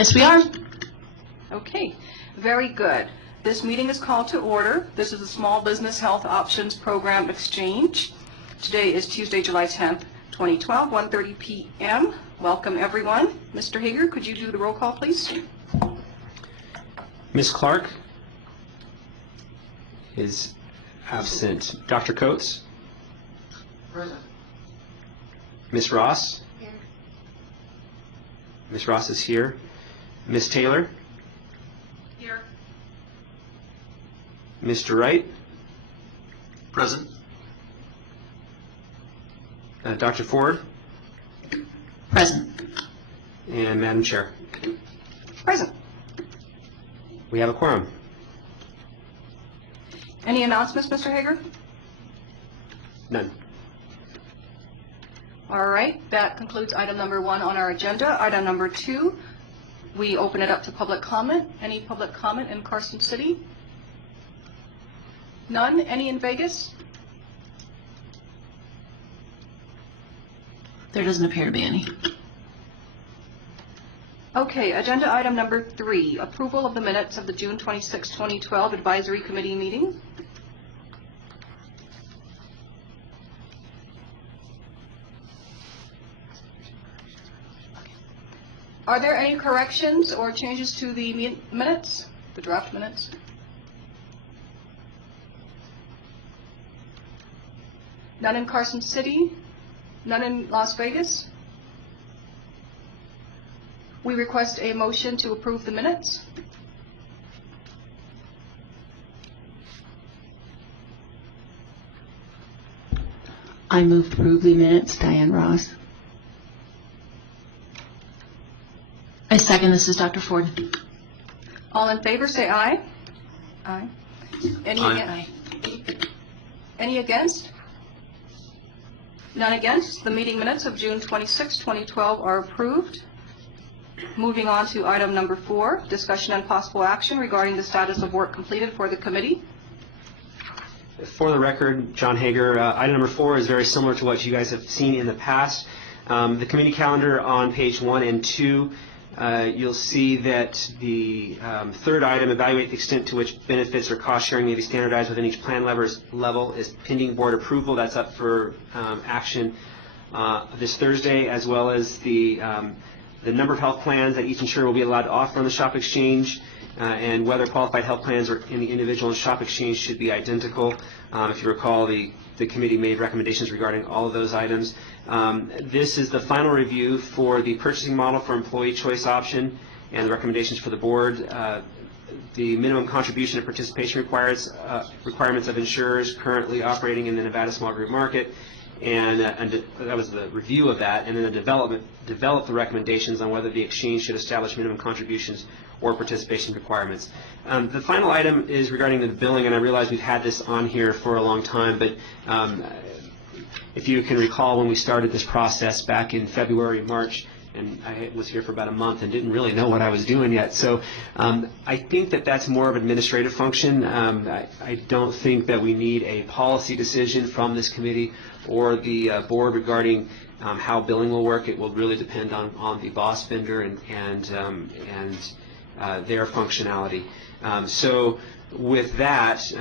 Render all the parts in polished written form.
Yes, we are. Okay, very good. This meeting is called to order. This is the Small Business Health Options Program Exchange. Today is Tuesday, July 10th, 2012, 1:30 p.m. Welcome, everyone. Mr. Hager, could you do the roll call, please? Ms. Clark is absent. Dr. Coates? Present. Ms. Ross? Here. Ms. Ross is here. Ms. Taylor? Here. Mr. Wright? Present. Dr. Ford? Present. And Madam Chair? Present. We have a quorum. Any announcements, Mr. Hager? None. All right, that concludes item number 1 on our agenda. Item number 2, we open it up to public comment. Any public comment in Carson City? None? Any in Vegas? There doesn't appear to be any. Okay, agenda item number 3, approval of the minutes of the June 26, 2012 Advisory Committee meeting. Are there any corrections or changes to the minutes, the draft minutes? None in Carson City? None in Las Vegas? We request a motion to approve the minutes. I move to approve the minutes. Diane Ross. I second. This is Dr. Ford. All in favor, say aye. Aye. Any Aye. Any against? None against. The meeting minutes of June 26, 2012 are approved. Moving on to item number 4, discussion and possible action regarding the status of work completed for the committee. For the record, John Hager, item number 4 is very similar to what you guys have seen in the past. The committee calendar on page 1 and 2, you'll see that the third item, evaluate the extent to which benefits or cost sharing may be standardized within each plan level, is pending board approval. That's up for action this Thursday, as well as the number of health plans that each insurer will be allowed to offer on the shop exchange, and whether qualified health plans or in the individual and shop exchange should be identical. If you recall, the committee made recommendations regarding all of those items. This is the final review for the purchasing model for employee choice option and the recommendations for the board. The minimum contribution and participation requirements of insurers currently operating in the Nevada small group market, and that was the review of that, and then the develop the recommendations on whether the exchange should establish minimum contributions or participation requirements. The final item is regarding the billing, and I realize we've had this on here for a long time, but if you can recall when we started this process back in February, March, and I was here for about a month and didn't really know what I was doing yet. So I think that that's more of an administrative function. I don't think that we need a policy decision from this committee or the board regarding how billing will work. It will really depend on the boss vendor and their functionality. So with that,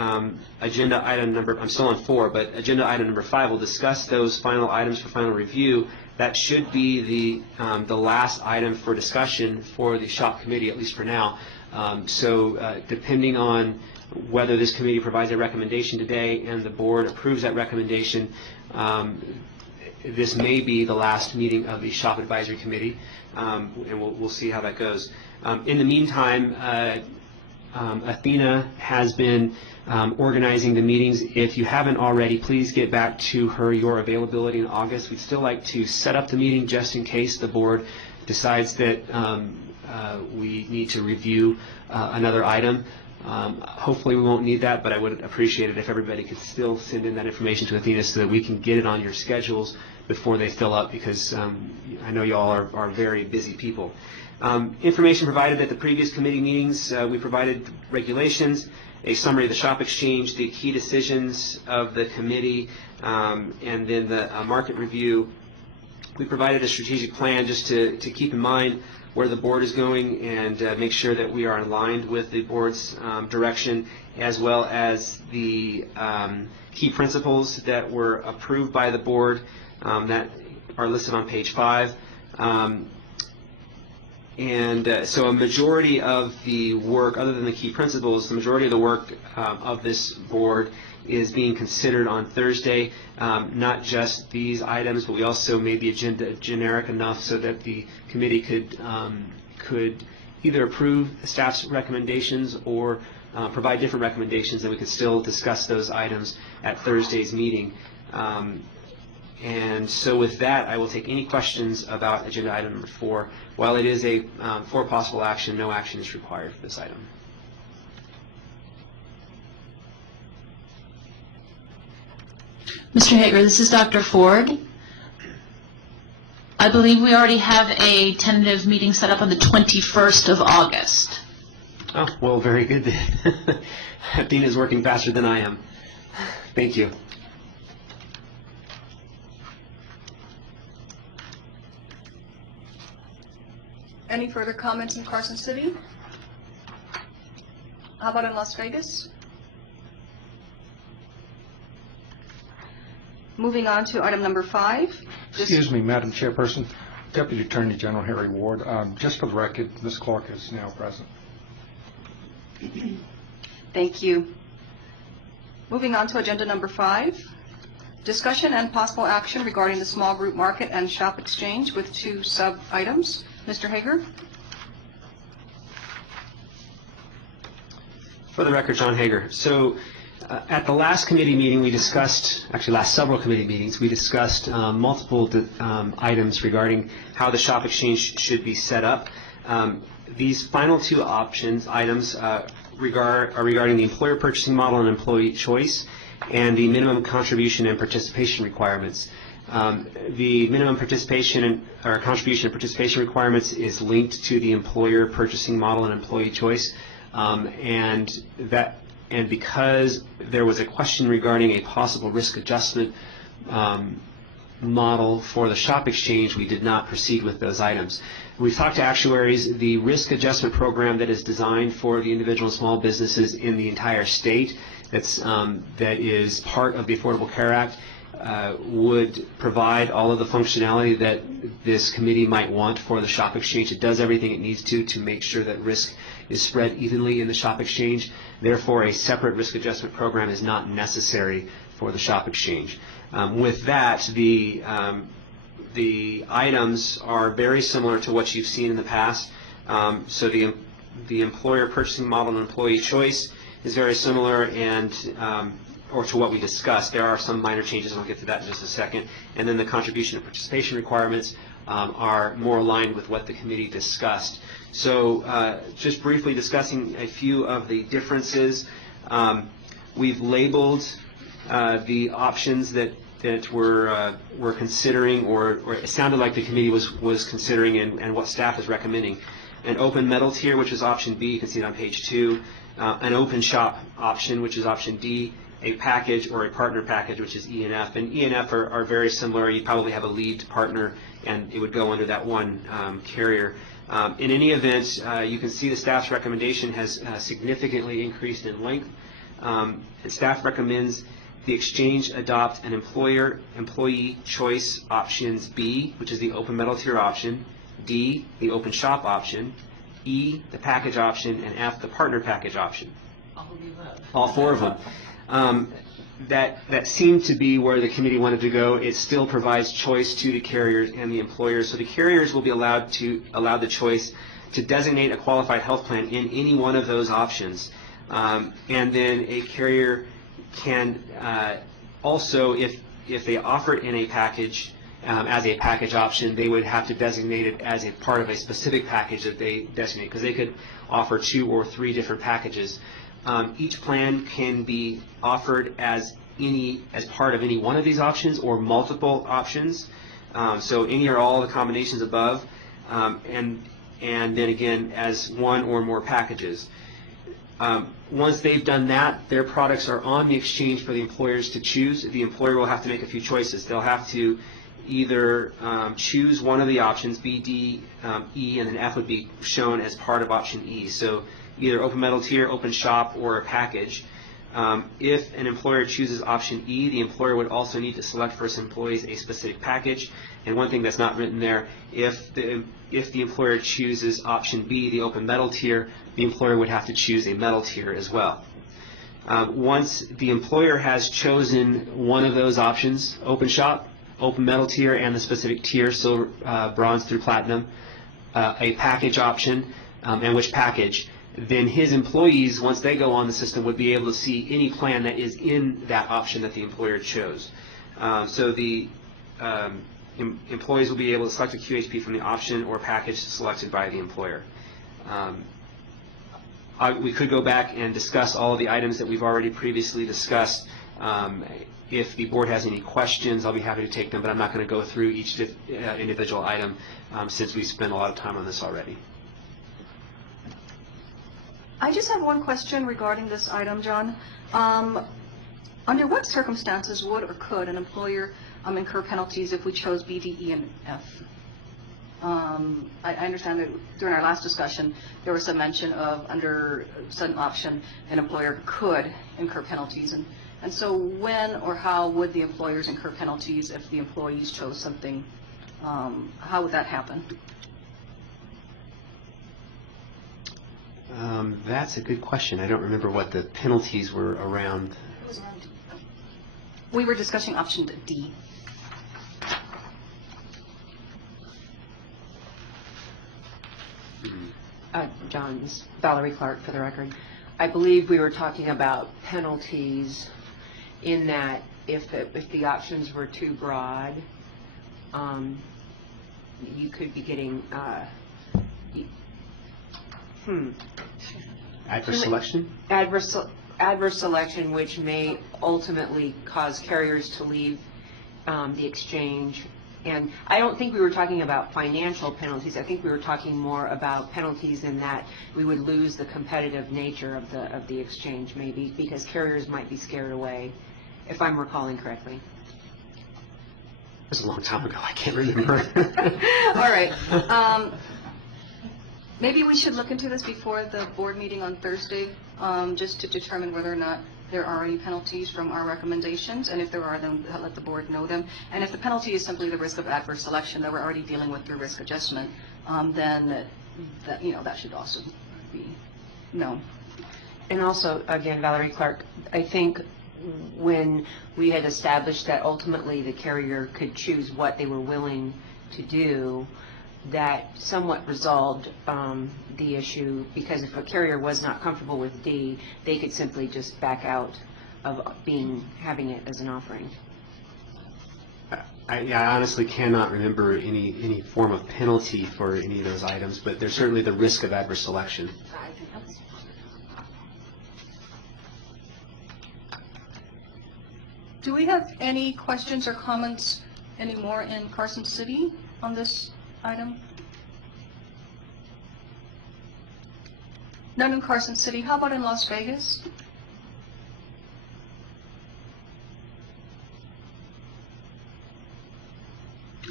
agenda item number, I'm still on 4, but agenda item number 5 will discuss those final items for final review. That should be the last item for discussion for the shop committee, at least for now. So depending on whether this committee provides a recommendation today and the board approves that recommendation, this may be the last meeting of the shop advisory committee, and we'll see how that goes. In the meantime, Athena has been organizing the meetings. If you haven't already, please get back to her your availability in August. We'd still like to set up the meeting just in case the board decides that we need to review another item. Hopefully we won't need that, but I would appreciate it if everybody could still send in that information to Athena so that we can get it on your schedules before they fill up, because I know you all are very busy people. Information provided at the previous committee meetings, we provided regulations, a summary of the shop exchange, the key decisions of the committee, and then the market review. We provided a strategic plan just to keep in mind where the board is going and make sure that we are aligned with the board's direction, as well as the key principles that were approved by the board that are listed on page 5. So a majority of the work, other than the key principles, the majority of the work of this board is being considered on Thursday. Not just these items, but we also made the agenda generic enough so that the committee could either approve the staff's recommendations or provide different recommendations, and we could still discuss those items at Thursday's meeting. And so with that, I will take any questions about agenda item number 4. While it is a for possible action, no action is required for this item. Mr. Hager, this is Dr. Ford. I believe we already have a tentative meeting set up on the 21st of August. Oh, well, very good. Dina's working faster than I am. Thank you. Any further comments in Carson City? How about in Las Vegas? Moving on to item number 5. Excuse me, Madam Chairperson. Deputy Attorney General Harry Ward. Just for the record, Ms. Clark is now present. Thank you. Moving on to agenda number 5. Discussion and possible action regarding the small group market and shop exchange with 2 sub-items. Mr. Hager? For the record, John Hager. So at the last committee meeting, we discussed, actually last several committee meetings, we discussed multiple items regarding how the shop exchange should be set up. These final 2 items are regarding the employer purchasing model and employee choice, and the minimum contribution and participation requirements. The minimum participation or contribution and participation requirements is linked to the employer purchasing model and employee choice, and because there was a question regarding a possible risk adjustment model for the shop exchange, we did not proceed with those items. We've talked to actuaries. The risk adjustment program that is designed for the individual and small businesses in the entire state, that is part of the Affordable Care Act, would provide all of the functionality that this committee might want for the shop exchange. It does everything it needs to make sure that risk is spread evenly in the shop exchange. Therefore, a separate risk adjustment program is not necessary for the shop exchange. With that, the items are very similar to what you've seen in the past. So the employer purchasing model and employee choice is very similar, and or to what we discussed. There are some minor changes, and I'll get to that in just a second. And then the contribution and participation requirements are more aligned with what the committee discussed. So just briefly discussing a few of the differences. We've labeled the options that we're considering, or it sounded like the committee was considering, and what staff is recommending. An open metal tier, which is option B, you can see it on page 2. An open shop option, which is option D. A package or a partner package, which is E and F. And E and F are very similar. You probably have a lead partner, and it would go under that one carrier. In any event, you can see the staff's recommendation has significantly increased in length. And staff recommends the exchange adopt an employee choice options B, which is the open metal tier option, D, the open shop option, E, the package option, and F, the partner package option. All 4 of them. That seemed to be where the committee wanted to go. It still provides choice to the carriers and the employers. So the carriers will be allowed the choice to designate a qualified health plan in any one of those options. And then a carrier can also, if they offer it in a package, as a package option, they would have to designate it as a part of a specific package that they designate, because they could offer 2 or 3 different packages. Each plan can be offered as part of any one of these options or multiple options. So any or all of the combinations above, and then again as one or more packages. Once they've done that, their products are on the exchange for the employers to choose. The employer will have to make a few choices. They'll have to either choose one of the options, B, D, E, and then F would be shown as part of option E. So either open metal tier, open shop, or a package. If an employer chooses option E, the employer would also need to select for its employees a specific package. And one thing that's not written there, if the employer chooses option B, the open metal tier, the employer would have to choose a metal tier as well. Once the employer has chosen one of those options, open shop, open metal tier, and the specific tier, silver, bronze through platinum, a package option, and which package, then his employees, once they go on the system, would be able to see any plan that is in that option that the employer chose. So the employees will be able to select a QHP from the option or package selected by the employer. We could go back and discuss all of the items that we've already previously discussed. If the board has any questions, I'll be happy to take them, but I'm not going to go through each individual item since we've spent a lot of time on this already. I just have one question regarding this item, John. Under what circumstances would or could an employer incur penalties if we chose B, D, E, and F? I understand that during our last discussion, there was some mention of under a certain option, an employer could incur penalties. And so when or how would the employers incur penalties if the employees chose something? How would that happen? That's a good question. I don't remember what the penalties were around. We were discussing option D. John, this is Valerie Clark for the record. I believe we were talking about penalties in that if the options were too broad, you could be getting Adverse selection? Adverse selection, which may ultimately cause carriers to leave the exchange. And I don't think we were talking about financial penalties. I think we were talking more about penalties in that we would lose the competitive nature of the exchange, maybe, because carriers might be scared away, if I'm recalling correctly. It was a long time ago. I can't remember. All right. Maybe we should look into this before the board meeting on Thursday, just to determine whether or not there are any penalties from our recommendations, and if there are, then let the board know them. And if the penalty is simply the risk of adverse selection that we're already dealing with through risk adjustment, then that should also be known. And also, again, Valerie Clark, I think when we had established that ultimately the carrier could choose what they were willing to do, that somewhat resolved the issue, because if a carrier was not comfortable with D, they could simply just back out of having it as an offering. I honestly cannot remember any form of penalty for any of those items, but there's certainly the risk of adverse selection. Do we have any questions or comments anymore in Carson City on this item? None in Carson City. How about in Las Vegas?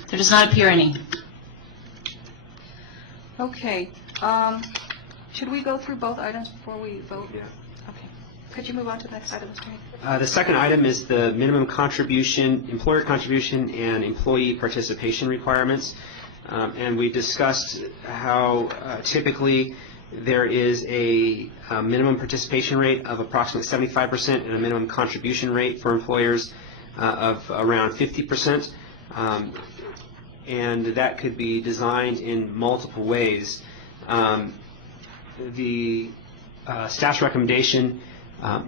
There does not appear any. Okay. Should we go through both items before we vote? Yeah. Okay. Could you move on to the next item, Mr. Hager? The second item is the minimum contribution, employer contribution, and employee participation requirements. And we discussed how typically there is a minimum participation rate of approximately 75% and a minimum contribution rate for employers of around 50%. And that could be designed in multiple ways. The staff's recommendation,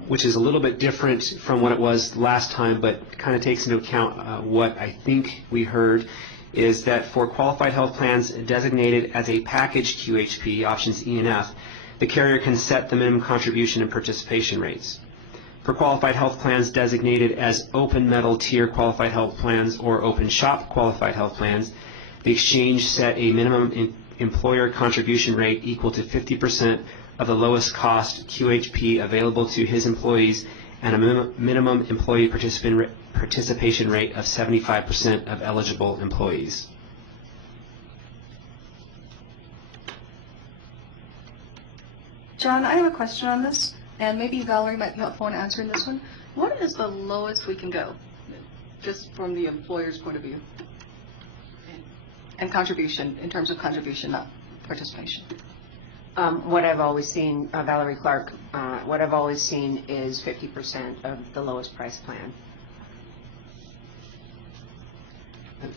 which is a little bit different from what it was last time, but kind of takes into account what I think we heard, is that for qualified health plans designated as a package QHP, options E and F, the carrier can set the minimum contribution and participation rates. For qualified health plans designated as open metal tier qualified health plans or open shop qualified health plans, the exchange set a minimum employer contribution rate equal to 50% of the lowest cost QHP available to his employees and a minimum employee participation rate of 75% of eligible employees. John, I have a question on this, and maybe Valerie might be helpful in answering this one. What is the lowest we can go, just from the employer's point of view? And contribution, in terms of contribution, not participation. What I've always seen, Valerie Clark, what I've always seen is 50% of the lowest price plan.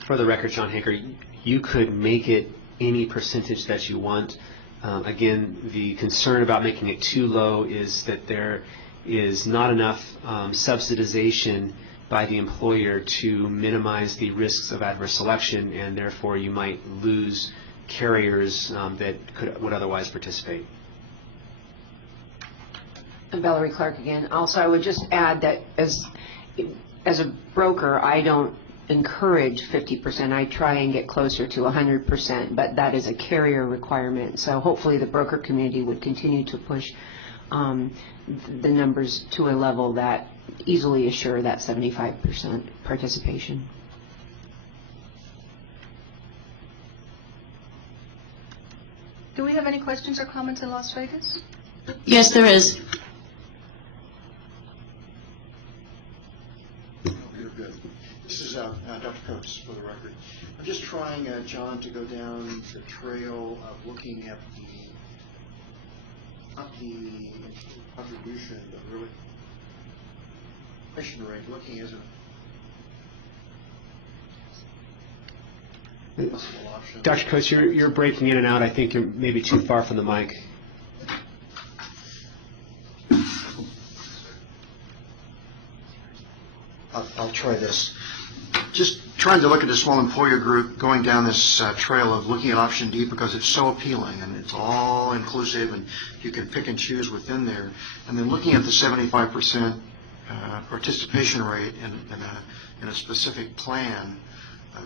For the record, John Hager, you could make it any percentage that you want. Again, the concern about making it too low is that there is not enough subsidization by the employer to minimize the risks of adverse selection, and therefore you might lose carriers that would otherwise participate. And Valerie Clark again. Also, I would just add that as a broker, I don't encourage 50%. I try and get closer to 100%, but that is a carrier requirement. So hopefully the broker community would continue to push the numbers to a level that easily assure that 75% participation. Do we have any questions or comments in Las Vegas? Yes, there is. Oh, you're good. This is Dr. Coates, for the record. I'm just trying, John, to go down the trail of looking at not the contribution, but really participation rate, looking as a possible option. Dr. Coates, you're breaking in and out. I think you're maybe too far from the mic. I'll try this. Just trying to look at the small employer group, going down this trail of looking at option D because it's so appealing and it's all inclusive and you can pick and choose within there. And then looking at the 75% participation rate in a specific plan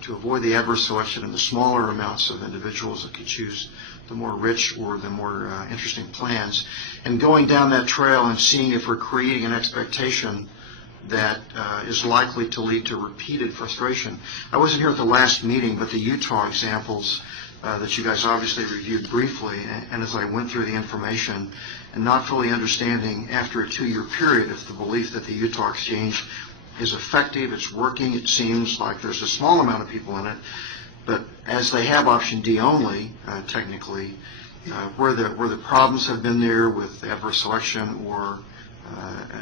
to avoid the adverse selection and the smaller amounts of individuals that could choose the more rich or the more interesting plans. And going down that trail and seeing if we're creating an expectation that is likely to lead to repeated frustration. I wasn't here at the last meeting, but the Utah examples that you guys obviously reviewed briefly, and as I went through the information and not fully understanding after a 2-year period if the belief that the Utah exchange is effective, it's working, it seems like there's a small amount of people in it, but as they have option D only, technically, where the problems have been there with adverse selection or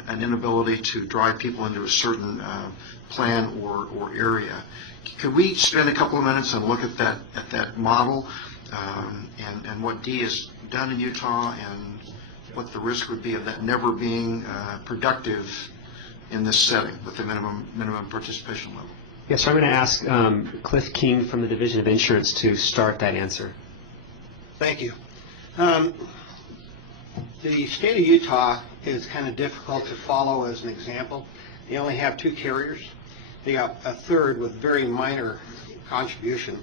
an inability to drive people into a certain plan or area. Could we spend a couple of minutes and look at that model and what D has done in Utah and what the risk would be of that never being productive in this setting with the minimum participation level? Yes, so I'm going to ask Cliff King from the Division of Insurance to start that answer. Thank you. The state of Utah is kind of difficult to follow as an example. They only have 2 carriers. They got a third with very minor contribution.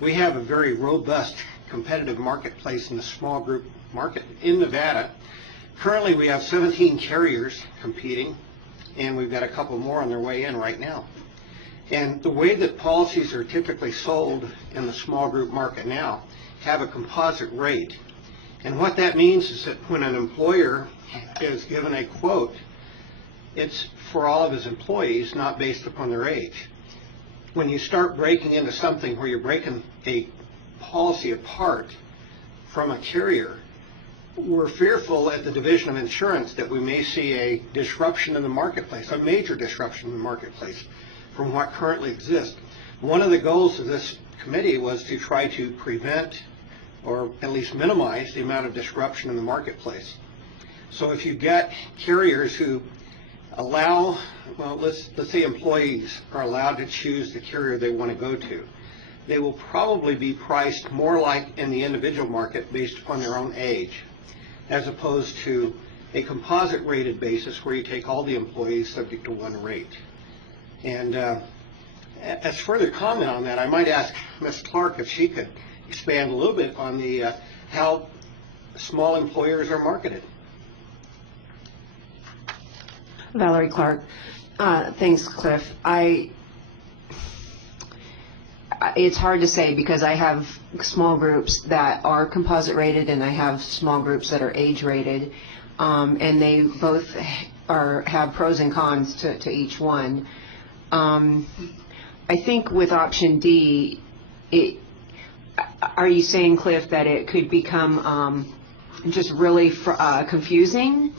We have a very robust competitive marketplace in the small group market in Nevada. Currently we have 17 carriers competing, and we've got a couple more on their way in right now. And the way that policies are typically sold in the small group market now have a composite rate. And what that means is that when an employer is given a quote, it's for all of his employees, not based upon their age. When you start breaking into something where you're breaking a policy apart from a carrier, we're fearful at the Division of Insurance that we may see a disruption in the marketplace, a major disruption in the marketplace from what currently exists. One of the goals of this committee was to try to prevent or at least minimize the amount of disruption in the marketplace. So if you get carriers who allow, well, let's say employees are allowed to choose the carrier they want to go to, they will probably be priced more like in the individual market based upon their own age, as opposed to a composite rated basis where you take all the employees subject to one rate. And as further comment on that, I might ask Ms. Clark if she could expand a little bit on the how small employers are marketed. Valerie Clark. Thanks, Cliff. It's hard to say because I have small groups that are composite rated and I have small groups that are age rated, and they both have pros and cons to each one. I think with option D, are you saying, Cliff, that it could become just really confusing?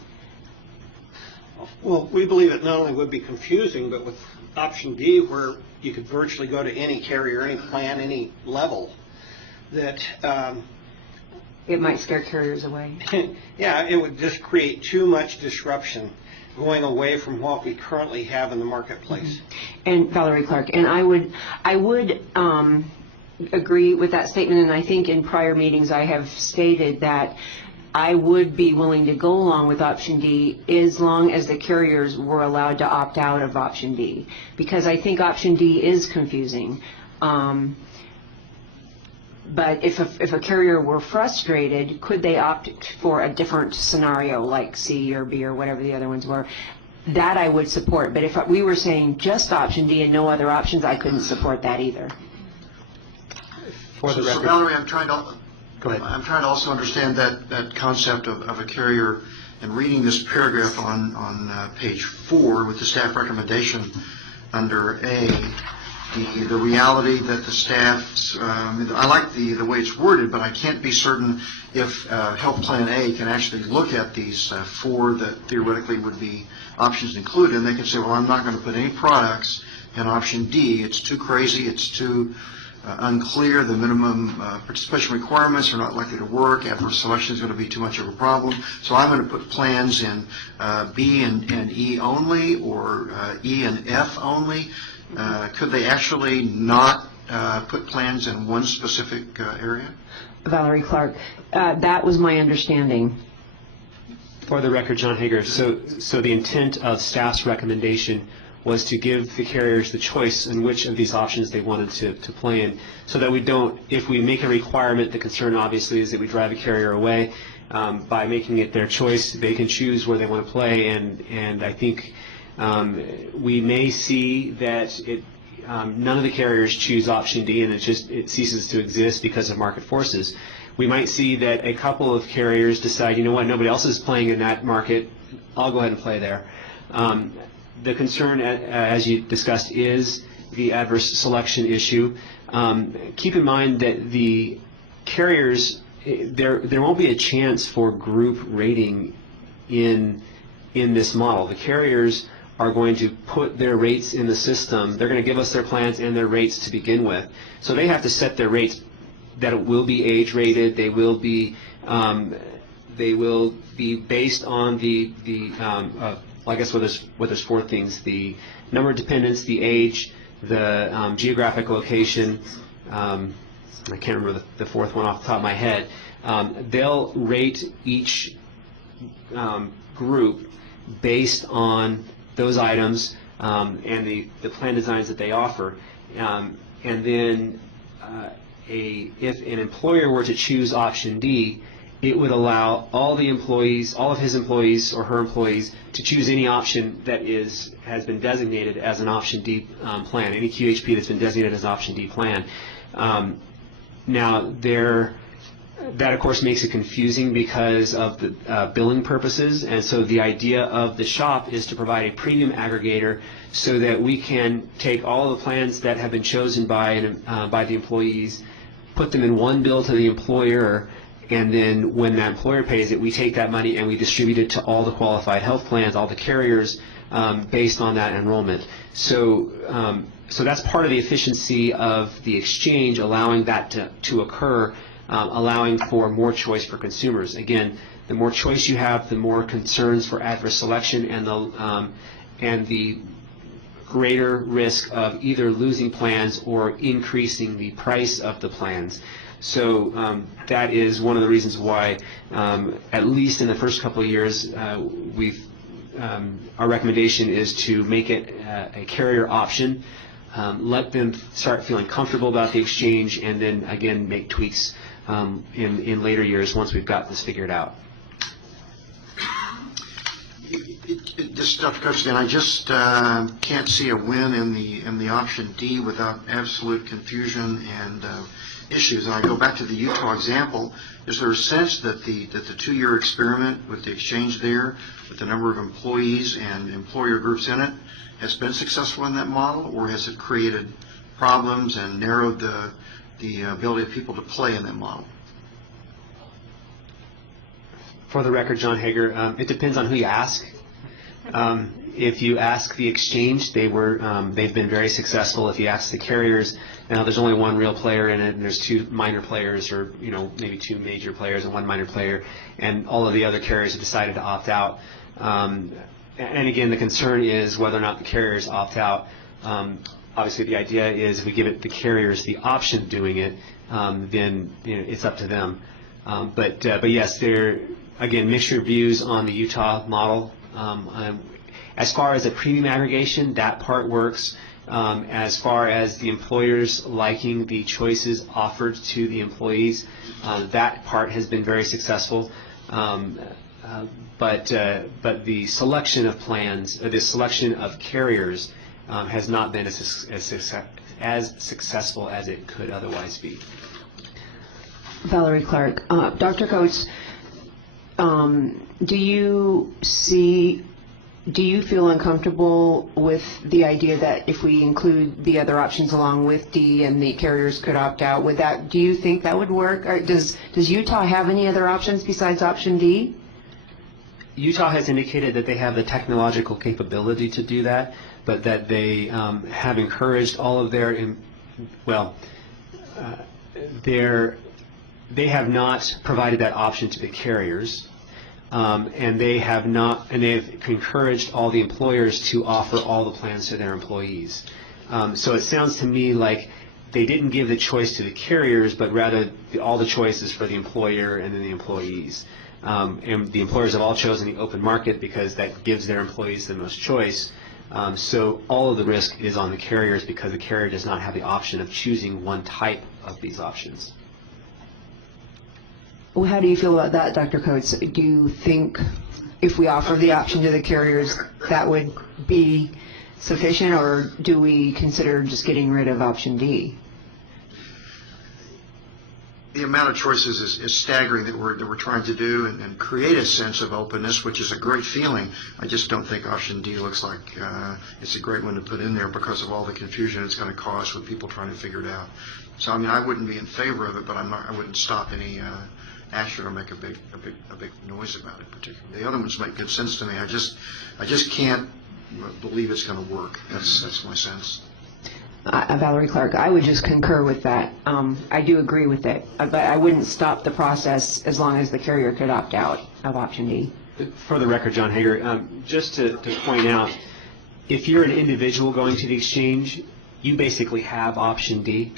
Well, we believe it not only would be confusing, but with option D, where you could virtually go to any carrier, any plan, any level, that It might scare carriers away. yeah, it would just create too much disruption going away from what we currently have in the marketplace. And Valerie Clark, and I would agree with that statement, and I think in prior meetings I have stated that I would be willing to go along with option D as long as the carriers were allowed to opt out of option D, because I think option D is confusing. But if a carrier were frustrated, could they opt for a different scenario like C or B or whatever the other ones were? That I would support. But if we were saying just option D and no other options, I couldn't support that either. For the So record, Valerie, I'm trying to go ahead. I'm trying to also understand that concept of a carrier, and reading this paragraph on page 4 with the staff recommendation under A, the reality that the staff's, I like the way it's worded, but I can't be certain if Health Plan A can actually look at these 4 that theoretically would be options included, and they can say, well, I'm not going to put any products in option D. It's too crazy. It's too unclear. The minimum participation requirements are not likely to work. Adverse selection is going to be too much of a problem. So I'm going to put plans in B and E only, or E and F only. Could they actually not put plans in one specific area? Valerie Clark, that was my understanding. For the record, John Hager, so the intent of staff's recommendation was to give the carriers the choice in which of these options they wanted to play in, so that we don't, if we make a requirement, the concern obviously is that we drive a carrier away. By making it their choice, they can choose where they want to play, and I think we may see that none of the carriers choose option D, and it ceases to exist because of market forces. We might see that a couple of carriers decide, you know what, nobody else is playing in that market, I'll go ahead and play there. The concern, as you discussed, is the adverse selection issue. Keep in mind that the carriers, there won't be a chance for group rating in this model. The carriers are going to put their rates in the system. They're going to give us their plans and their rates to begin with. So they have to set their rates that it will be age rated. They will be based on I guess what there's 4 things: the number of dependents, the age, the geographic location. I can't remember the 4th one off the top of my head. They'll rate each group based on those items and the plan designs that they offer. And then if an employer were to choose option D, it would allow all of his employees or her employees to choose any option that has been designated as an option D plan, any QHP that's been designated as an option D plan. Now, that of course makes it confusing because of the billing purposes, and so the idea of the shop is to provide a premium aggregator so that we can take all the plans that have been chosen by the employees, put them in one bill to the employer, and then when that employer pays it, we take that money and we distribute it to all the qualified health plans, all the carriers, based on that enrollment. So that's part of the efficiency of the exchange, allowing that to occur, allowing for more choice for consumers. Again, the more choice you have, the more concerns for adverse selection and the greater risk of either losing plans or increasing the price of the plans. So that is one of the reasons why, at least in the first couple of years, our recommendation is to make it a carrier option, let them start feeling comfortable about the exchange, and then again make tweaks in later years once we've got this figured out. Just, Dr. Coach, I just can't see a win in the option D without absolute confusion and issues. And I go back to the Utah example. Is there a sense that the 2-year experiment with the exchange there, with the number of employees and employer groups in it, has been successful in that model, or has it created problems and narrowed the ability of people to play in that model? For the record, John Hager, it depends on who you ask. If you ask the exchange, they've been very successful. If you ask the carriers, now there's only one real player in it, and there's 2 minor players, or maybe 2 major players and 1 minor player, and all of the other carriers have decided to opt out. And again, the concern is whether or not the carriers opt out. Obviously, the idea is if we give the carriers the option of doing it, then it's up to them. But yes, again, mixture views on the Utah model. As far as the premium aggregation, that part works. As far as the employers liking the choices offered to the employees, that part has been very successful. But the selection of plans, the selection of carriers, has not been as successful as it could otherwise be. Valerie Clark. Dr. Coates, do you feel uncomfortable with the idea that if we include the other options along with D and the carriers could opt out, do you think that would work? Or does Utah have any other options besides option D? Utah has indicated that they have the technological capability to do that, but that they have encouraged all of they have not provided that option to the carriers. And they've encouraged all the employers to offer all the plans to their employees. So it sounds to me like they didn't give the choice to the carriers, but rather all the choices for the employer and then the employees. And the employers have all chosen the open market because that gives their employees the most choice. So all of the risk is on the carriers because the carrier does not have the option of choosing one type of these options. Well, how do you feel about that, Dr. Coates? Do you think if we offer the option to the carriers, that would be sufficient, or do we consider just getting rid of option D? The amount of choices is staggering that we're trying to do and create a sense of openness, which is a great feeling. I just don't think option D looks like it's a great one to put in there because of all the confusion it's going to cause with people trying to figure it out. So I mean, I wouldn't be in favor of it, but I wouldn't stop any action or make a big noise about it particularly. The other ones make good sense to me. I just can't believe it's going to work. That's my sense. Valerie Clark, I would just concur with that. I do agree with it, but I wouldn't stop the process as long as the carrier could opt out of option D. For the record, John Hager, just to point out, if you're an individual going to the exchange, you basically have option D.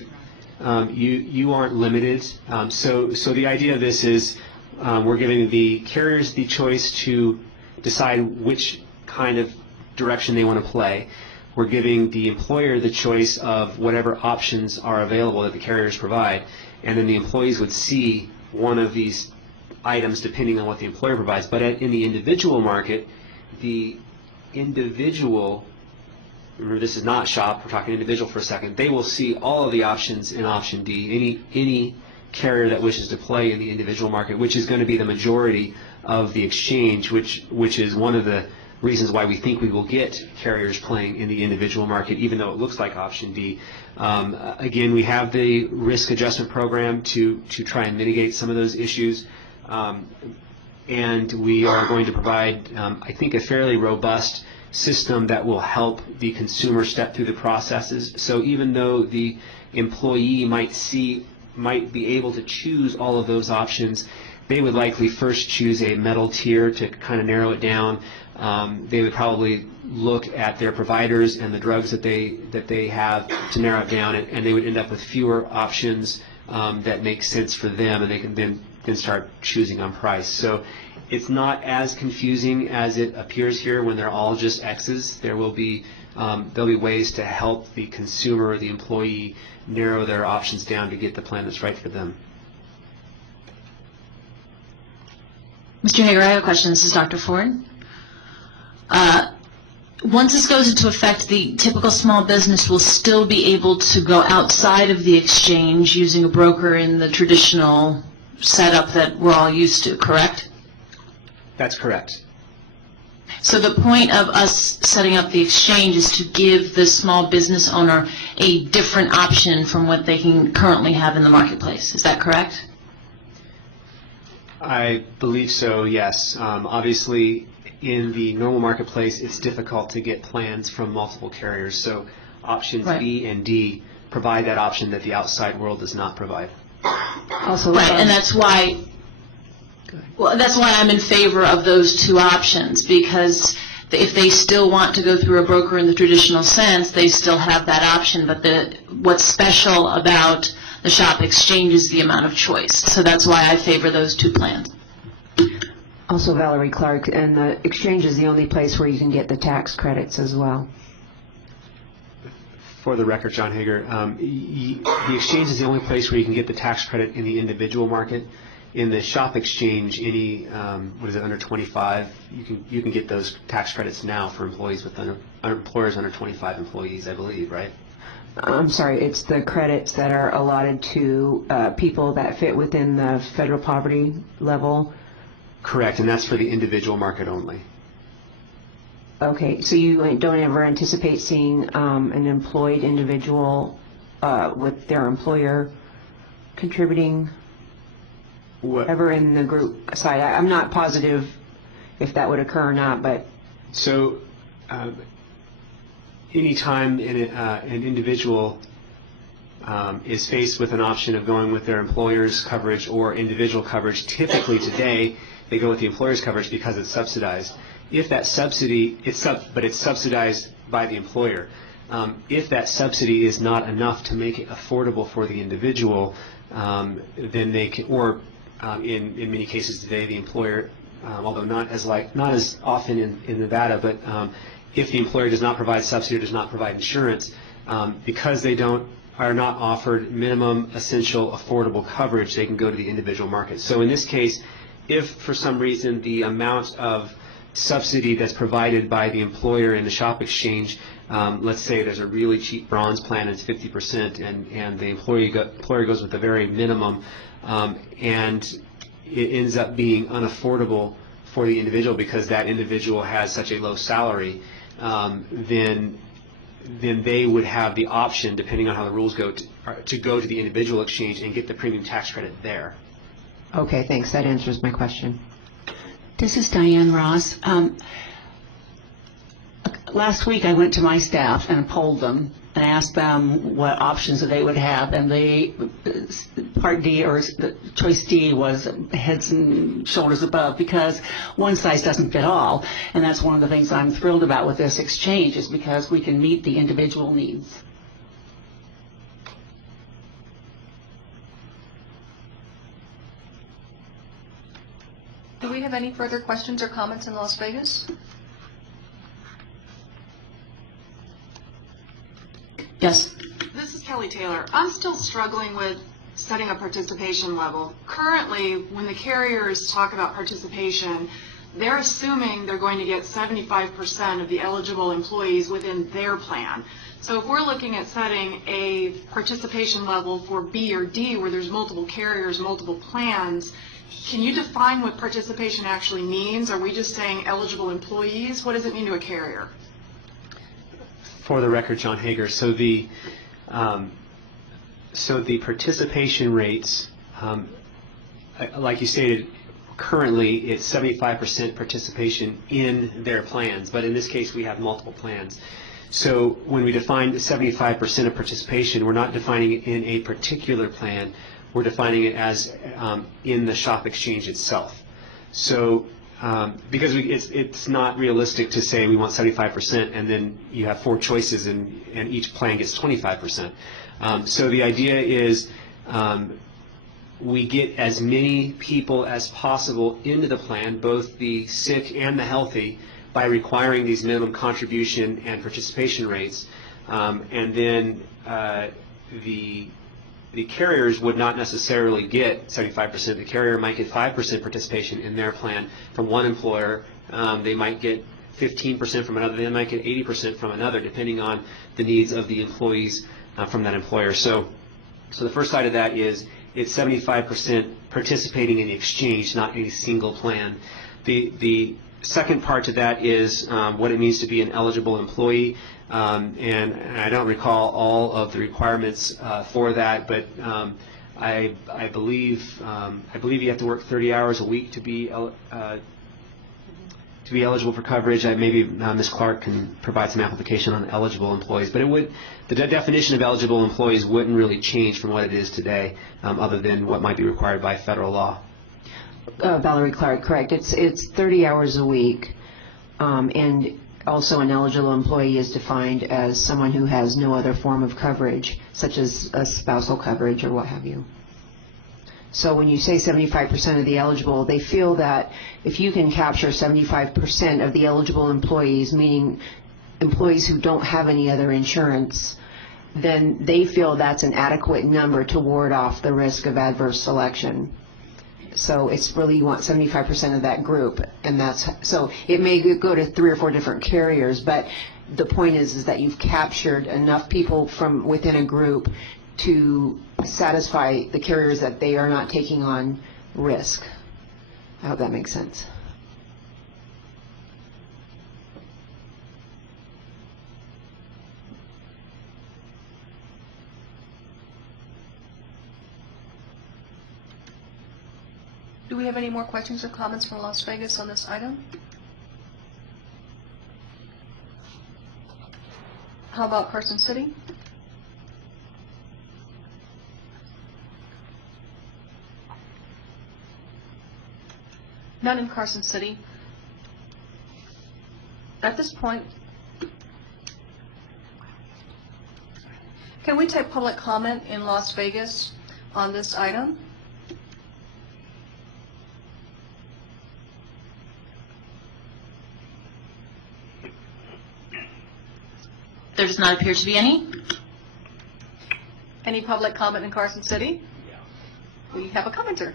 You aren't limited. So the idea of this is we're giving the carriers the choice to decide which kind of direction they want to play. We're giving the employer the choice of whatever options are available that the carriers provide, and then the employees would see one of these items depending on what the employer provides. But in the individual market, the individual, remember this is not shop, we're talking individual for a second, they will see all of the options in option D, any carrier that wishes to play in the individual market, which is going to be the majority of the exchange, which is one of the reasons why we think we will get carriers playing in the individual market, even though it looks like option D. Again, we have the risk adjustment program to try and mitigate some of those issues. And we are going to provide, I think, a fairly robust system that will help the consumer step through the processes. So even though the employee might be able to choose all of those options, they would likely first choose a metal tier to kind of narrow it down. They would probably look at their providers and the drugs that they have to narrow it down, and they would end up with fewer options that make sense for them, and they can then start choosing on price. So it's not as confusing as it appears here when they're all just X's. There'll be ways to help the consumer or the employee narrow their options down to get the plan that's right for them. Mr. Hager, I have a question. This is Dr. Ford. Once this goes into effect, the typical small business will still be able to go outside of the exchange using a broker in the traditional setup that we're all used to, correct? That's correct. So the point of us setting up the exchange is to give the small business owner a different option from what they can currently have in the marketplace. Is that correct? I believe so, yes. Obviously, in the normal marketplace, it's difficult to get plans from multiple carriers, so options Right. B and D provide that option that the outside world does not provide. Also, Right, and that's why, well, that's why I'm in favor of those two options, because if they still want to go through a broker in the traditional sense, they still have that option, but what's special about the shop exchange is the amount of choice. So that's why I favor those two plans. Also, Valerie Clark, and the exchange is the only place where you can get the tax credits as well. For the record, John Hager, the exchange is the only place where you can get the tax credit in the individual market. In the shop exchange, any, under 25, you can get those tax credits now for employees with employers under 25 employees, I believe, right? I'm sorry, it's the credits that are allotted to people that fit within the federal poverty level. Correct, and that's for the individual market only. Okay, so you don't ever anticipate seeing an employed individual with their employer contributing ever in the group side? I'm not positive if that would occur or not, but... So, anytime an individual is faced with an option of going with their employer's coverage or individual coverage, typically today they go with the employer's coverage because it's subsidized. If that subsidy, but it's subsidized by the employer. If that subsidy is not enough to make it affordable for the individual, then they can, or in many cases today, the employer, although not as often in Nevada, but if the employer does not provide subsidy or does not provide insurance, because they are not offered minimum, essential, affordable coverage, they can go to the individual market. So in this case, if for some reason the amount of subsidy that's provided by the employer in the shop exchange, let's say there's a really cheap bronze plan and it's 50%, and the employer goes with the very minimum, and it ends up being unaffordable for the individual because that individual has such a low salary, then they would have the option, depending on how the rules go, to go to the individual exchange and get the premium tax credit there. Okay, thanks. That answers my question. This is Diane Ross. Last week I went to my staff and polled them and asked them what options that they would have, and Part D, or Choice D, was heads and shoulders above, because one size doesn't fit all, and that's one of the things I'm thrilled about with this exchange, is because we can meet the individual needs. Do we have any further questions or comments in Las Vegas? Yes. This is Kelly Taylor. I'm still struggling with setting a participation level. Currently, when the carriers talk about participation, they're assuming they're going to get 75% of the eligible employees within their plan. So if we're looking at setting a participation level for B or D, where there's multiple carriers, multiple plans, can you define what participation actually means? Are we just saying eligible employees? What does it mean to a carrier? For the record, John Hager, so the participation rates, like you stated, currently it's 75% participation in their plans, but in this case we have multiple plans. So when we define 75% of participation, we're not defining it in a particular plan, we're defining it as in the shop exchange itself. So because it's not realistic to say we want 75% and then you have 4 choices and each plan gets 25%. So the idea is we get as many people as possible into the plan, both the sick and the healthy, by requiring these minimum contribution and participation rates, and then the carriers would not necessarily get 75%. The carrier might get 5% participation in their plan from one employer. They might get 15% from another, they might get 80% from another, depending on the needs of the employees from that employer. So the first side of that is it's 75% participating in the exchange, not a single plan. The second part to that is what it means to be an eligible employee, and I don't recall all of the requirements for that, but I believe you have to work 30 hours a week to be eligible for coverage. Maybe Ms. Clark can provide some application on eligible employees, but the definition of eligible employees wouldn't really change from what it is today, other than what might be required by federal law. Valerie Clark, correct. It's 30 hours a week, and also an eligible employee is defined as someone who has no other form of coverage, such as a spousal coverage or what have you. So when you say 75% of the eligible, they feel that if you can capture 75% of the eligible employees, meaning employees who don't have any other insurance, then they feel that's an adequate number to ward off the risk of adverse selection. So it's really, you want 75% of that group, and so it may go to 3 or 4 different carriers, but the point is that you've captured enough people from within a group to satisfy the carriers that they are not taking on risk. I hope that makes sense. Do we have any more questions or comments from Las Vegas on this item? How about Carson City? None in Carson City. At this point, can we take public comment in Las Vegas on this item? There does not appear to be any. Any public comment in Carson City? We have a commenter.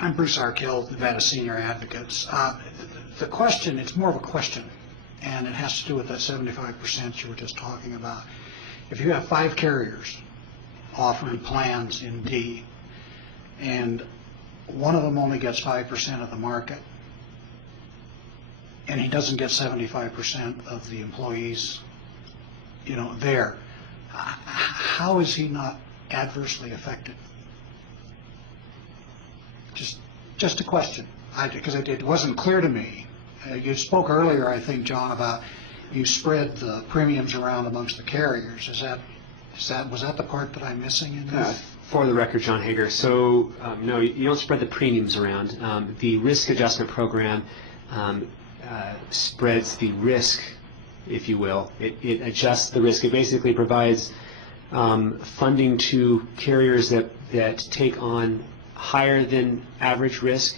I'm Bruce Arkell, Nevada Senior Advocates. The question, it's more of a question, and it has to do with that 75% you were just talking about. If you have 5 carriers offering plans in D, and one of them only gets 5% of the market, and he doesn't get 75% of the employees, there, how is he not adversely affected? Just a question, because it wasn't clear to me. You spoke earlier, I think, John, about you spread the premiums around amongst the carriers. Was that the part that I'm missing in this? For the record, John Hager, so no, you don't spread the premiums around. The risk adjustment program spreads the risk, if you will. It adjusts the risk. It basically provides funding to carriers that take on higher than average risk,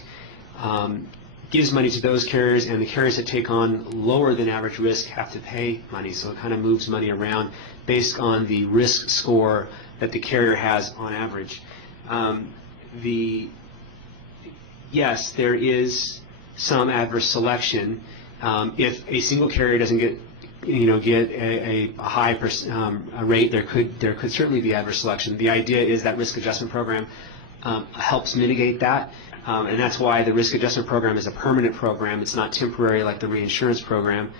gives money to those carriers, and the carriers that take on lower than average risk have to pay money. So it kind of moves money around based on the risk score that the carrier has on average. Yes, there is some adverse selection. If a single carrier doesn't get a high rate, there could certainly be adverse selection. The idea is that risk adjustment program helps mitigate that, and that's why the risk adjustment program is a permanent program. It's not temporary like the reinsurance program.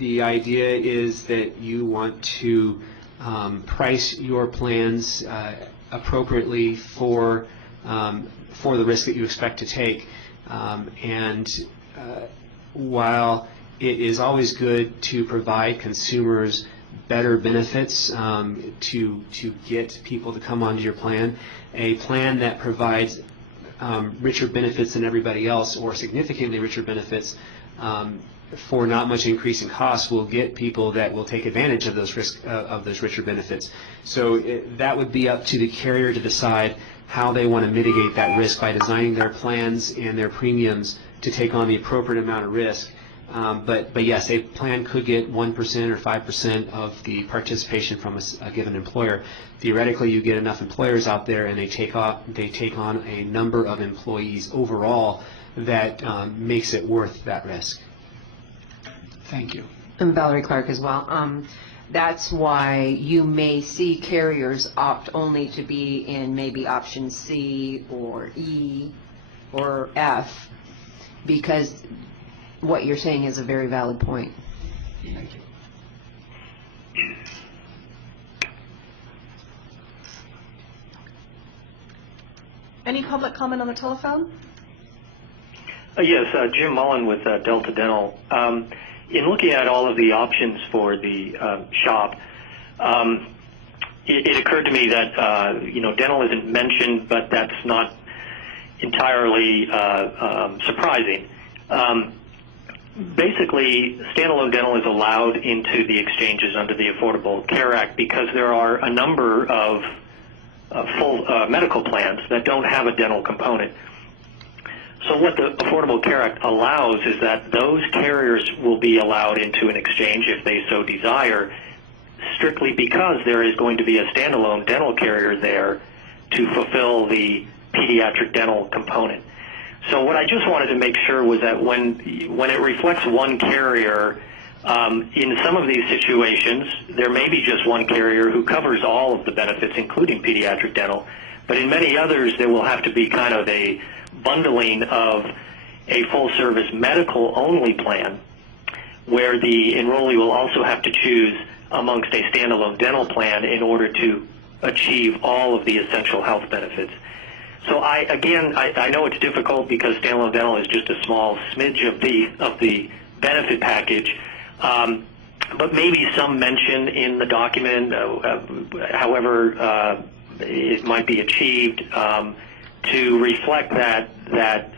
The idea is that you want to price your plans appropriately for the risk that you expect to take. While it is always good to provide consumers better benefits to get people to come onto your plan, a plan that provides richer benefits than everybody else, or significantly richer benefits for not much increase in costs, will get people that will take advantage of those richer benefits. So that would be up to the carrier to decide how they want to mitigate that risk by designing their plans and their premiums to take on the appropriate amount of risk. But yes, a plan could get 1% or 5% of the participation from a given employer. Theoretically, you get enough employers out there, and they take on a number of employees overall that makes it worth that risk. Thank you. And Valerie Clark as well. That's why you may see carriers opt only to be in maybe option C or E or F, because what you're saying is a very valid point. Thank you. Any public comment on the telephone? Yes, Jim Mullen with Delta Dental. In looking at all of the options for the shop, it occurred to me that dental isn't mentioned, but that's not entirely surprising. Basically, standalone dental is allowed into the exchanges under the Affordable Care Act because there are a number of full medical plans that don't have a dental component. So what the Affordable Care Act allows is that those carriers will be allowed into an exchange if they so desire, strictly because there is going to be a standalone dental carrier there to fulfill the pediatric dental component. So what I just wanted to make sure was that when it reflects one carrier, in some of these situations, there may be just one carrier who covers all of the benefits, including pediatric dental. But in many others, there will have to be kind of a bundling of a full-service medical-only plan where the enrollee will also have to choose amongst a standalone dental plan in order to achieve all of the essential health benefits. So I know it's difficult because standalone dental is just a small smidge of the benefit package, but maybe some mention in the document, however it might be achieved, to reflect that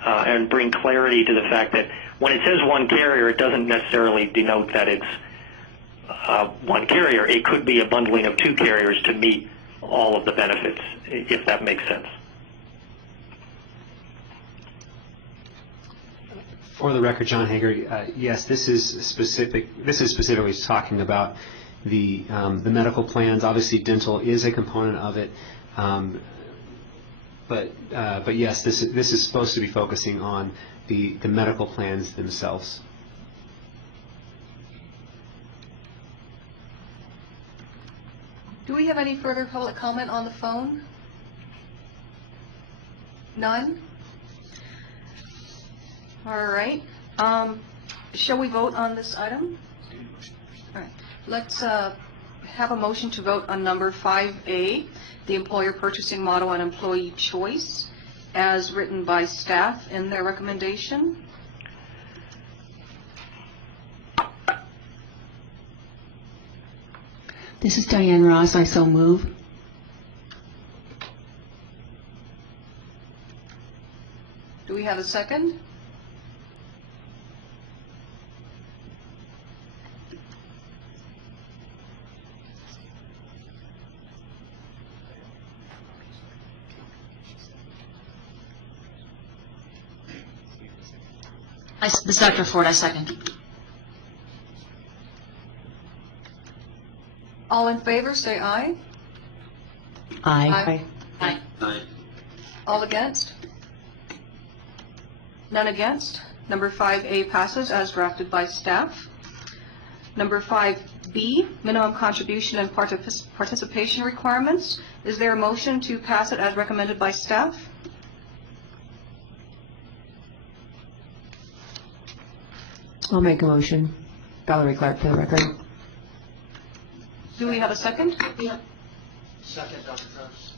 and bring clarity to the fact that when it says one carrier, it doesn't necessarily denote that it's one carrier. It could be a bundling of two carriers to meet all of the benefits, if that makes sense. For the record, John Hager, yes, this is specifically talking about the medical plans. Obviously, dental is a component of it, but yes, this is supposed to be focusing on the medical plans themselves. Do we have any further public comment on the phone? None? All right. Shall we vote on this item? All right. Let's have a motion to vote on number 5A, the employer purchasing model and employee choice, as written by staff in their recommendation. This is Diane Ross. I so move. Do we have a second? This is Dr. Ford, I second. All in favor, say aye. Aye. Aye. Aye. All against? None against. Number 5A passes as drafted by staff. Number 5B, minimum contribution and participation requirements. Is there a motion to pass it as recommended by staff? I'll make a motion. Valerie Clark, for the record. Do we have a second? Second, Dr. Coates.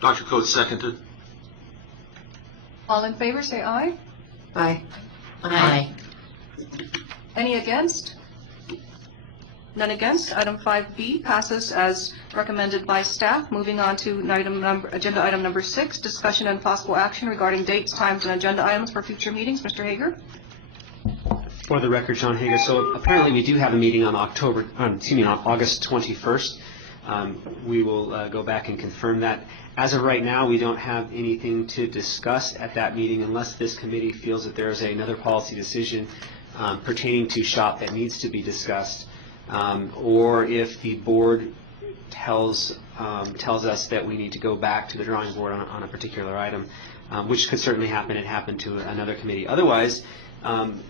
Dr. Coates seconded. All in favor, say aye. Aye. Aye. Any against? None against. Item 5B passes as recommended by staff. Moving on to agenda item number 6, discussion and possible action regarding dates, times, and agenda items for future meetings. Mr. Hager? For the record, John Hager. So apparently we do have a meeting on August 21st. We will go back and confirm that. As of right now, we don't have anything to discuss at that meeting unless this committee feels that there is another policy decision pertaining to SHOP that needs to be discussed, or if the board tells us that we need to go back to the drawing board on a particular item, which could certainly happen. It happened to another committee. Otherwise,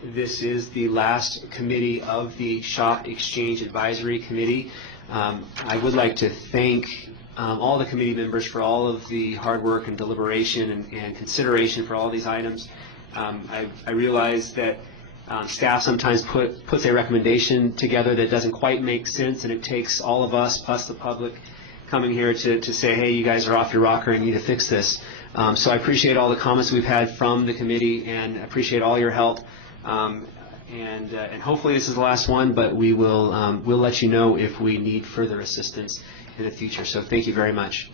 this is the last committee of the SHOP Exchange Advisory Committee. I would like to thank all the committee members for all of the hard work and deliberation and consideration for all these items. I realize that staff sometimes puts a recommendation together that doesn't quite make sense, and it takes all of us, plus the public, coming here to say, hey, you guys are off your rocker and you need to fix this. So I appreciate all the comments we've had from the committee, and appreciate all your help. And hopefully this is the last one, but we'll let you know if we need further assistance in the future. So thank you very much.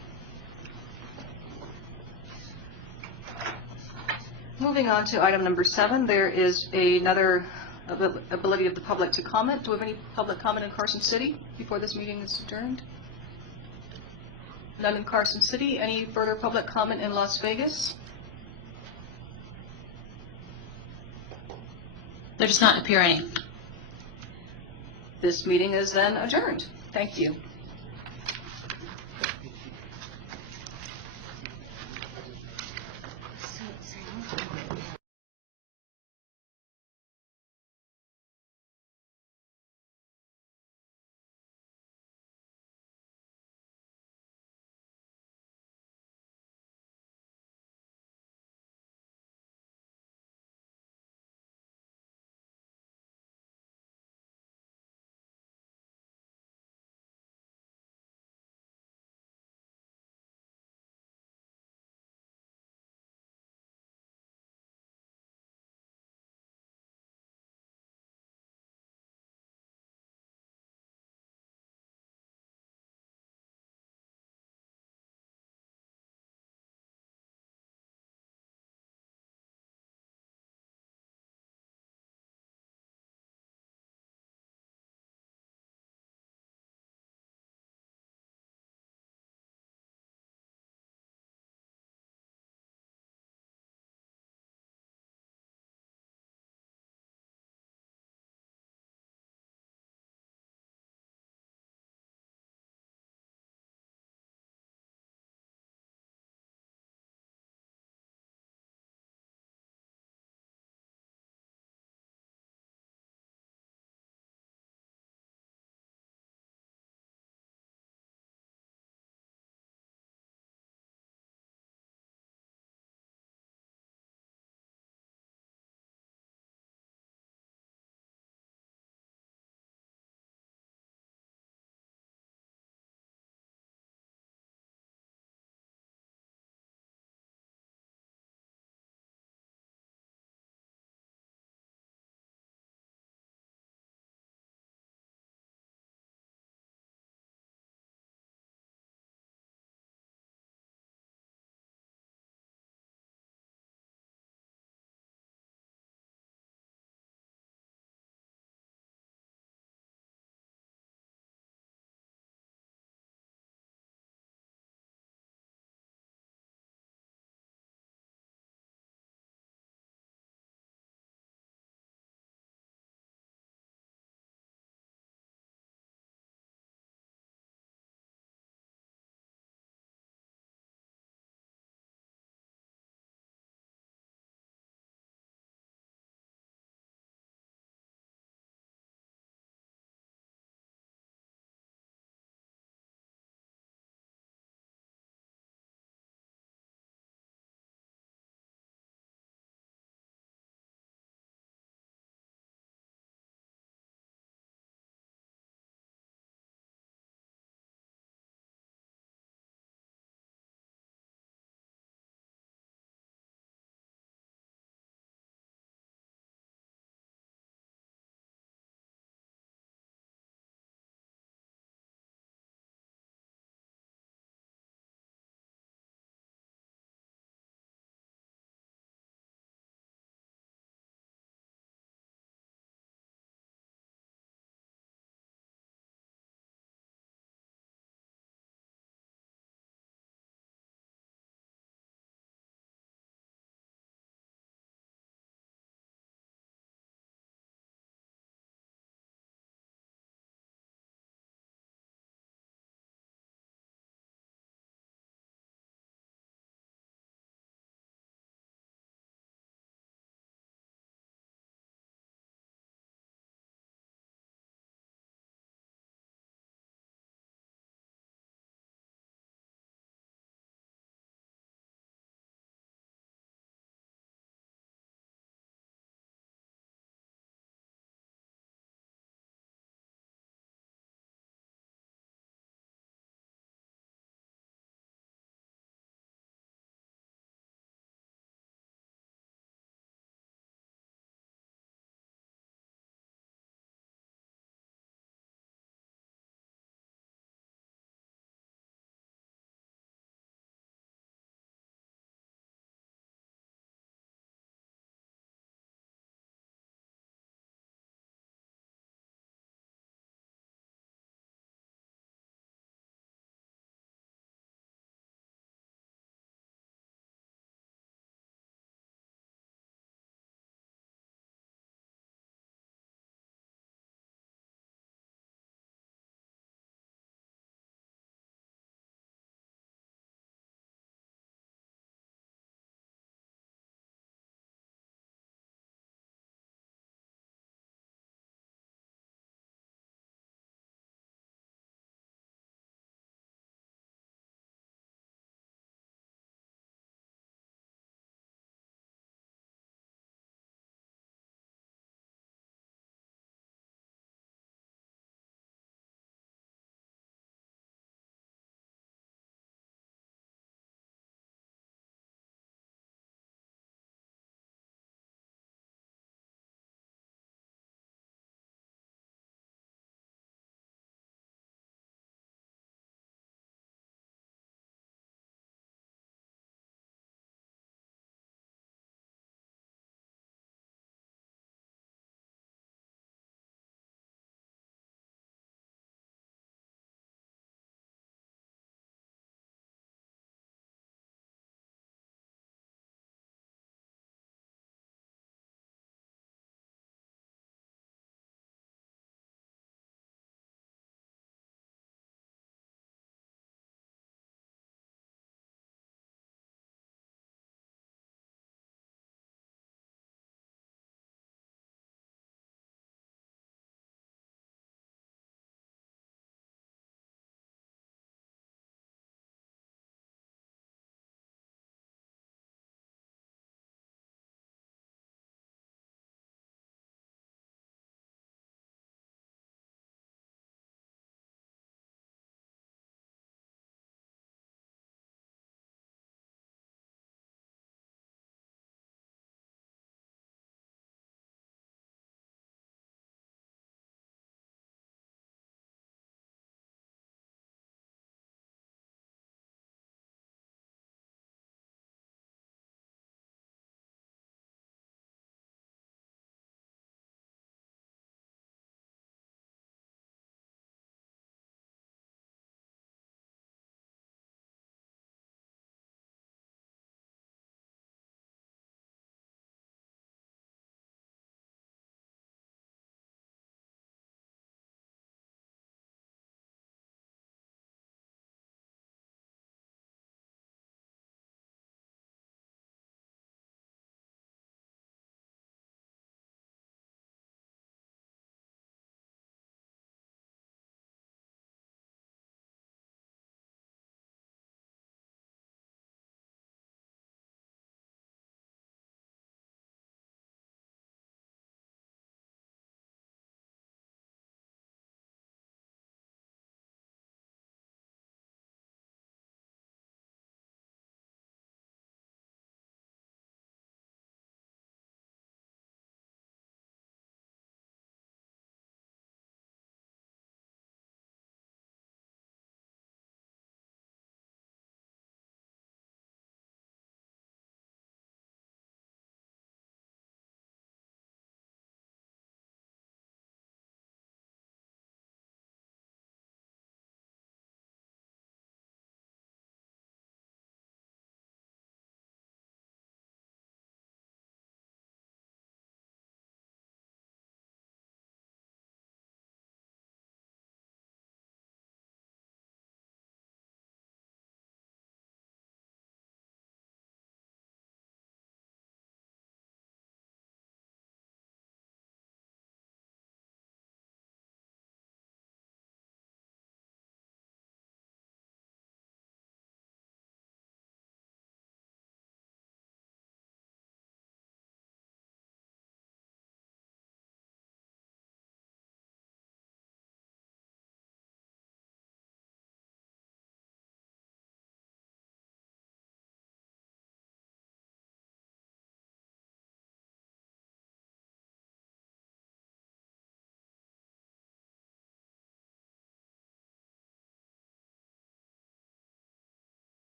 Moving on to item number 7, there is another ability of the public to comment. Do we have any public comment in Carson City before this meeting is adjourned? None in Carson City. Any further public comment in Las Vegas? There does not appear any. This meeting is then adjourned. Thank you.